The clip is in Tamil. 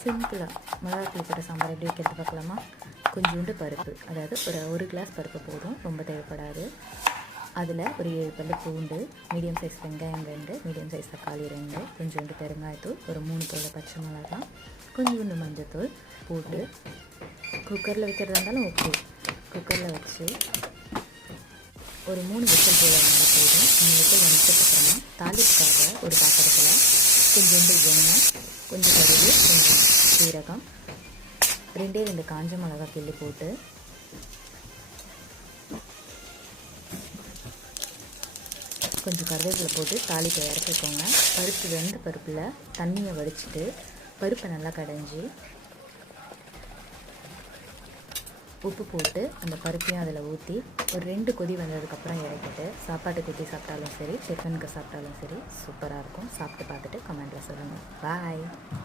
சிம்பிளாக மிளகாத்தூள் போட்ட சாம்பார் எப்படி வைக்கிறது பார்க்கலாமா? கொஞ்சோண்டு பருப்பு, அதாவது ஒரு கிளாஸ் பருப்பு போதும், ரொம்ப தேவைப்படாது. அதில் ஒரு 7 பல்லு பூண்டு, மீடியம் சைஸ் வெங்காயம் 2, மீடியம் சைஸ் தக்காளி 2, கொஞ்சோண்டு பெருங்காயத்தூள், ஒரு 3 போல பச்சை மிளகாய், கொஞ்சோண்டு மஞ்சத்தூள் போட்டு குக்கரில் வைக்கிறதா இருந்தாலும் ஓகே. குக்கரில் வச்சு ஒரு 3 விசில் போல் வாங்க போதும். 3 விசில் வந்ததுக்கப்புறமா தாளிப்புக்காக ஒரு பாத்திரத்தில் கொஞ்சோண்டு எண்ணெய், கொஞ்சம் கடுகு, கொஞ்சம் சீரகம், 2 காஞ்ச மிளகா கிள்ளி போட்டு கொஞ்சம் கருவேப்பிலை போட்டு தாளிப்பை இறக்கிக்கோங்க. பருப்பு வெந்த பருப்பில் தண்ணியை வடிச்சிட்டு பருப்பை நல்லா கடைஞ்சி உப்பு போட்டு அந்த பருப்பையும் அதில் ஊற்றி ஒரு 2 கொதி வந்ததுக்கப்புறம் இறக்கிட்டு சாப்பாட்டுக்கு ஊற்றி சாப்பிட்டாலும் சரி, டிஃபனுக்கு சாப்பிட்டாலும் சரி சூப்பராக இருக்கும். சாப்பிட்டு பார்த்துட்டு கமெண்ட்டில் சொல்லுங்கள். பாய்.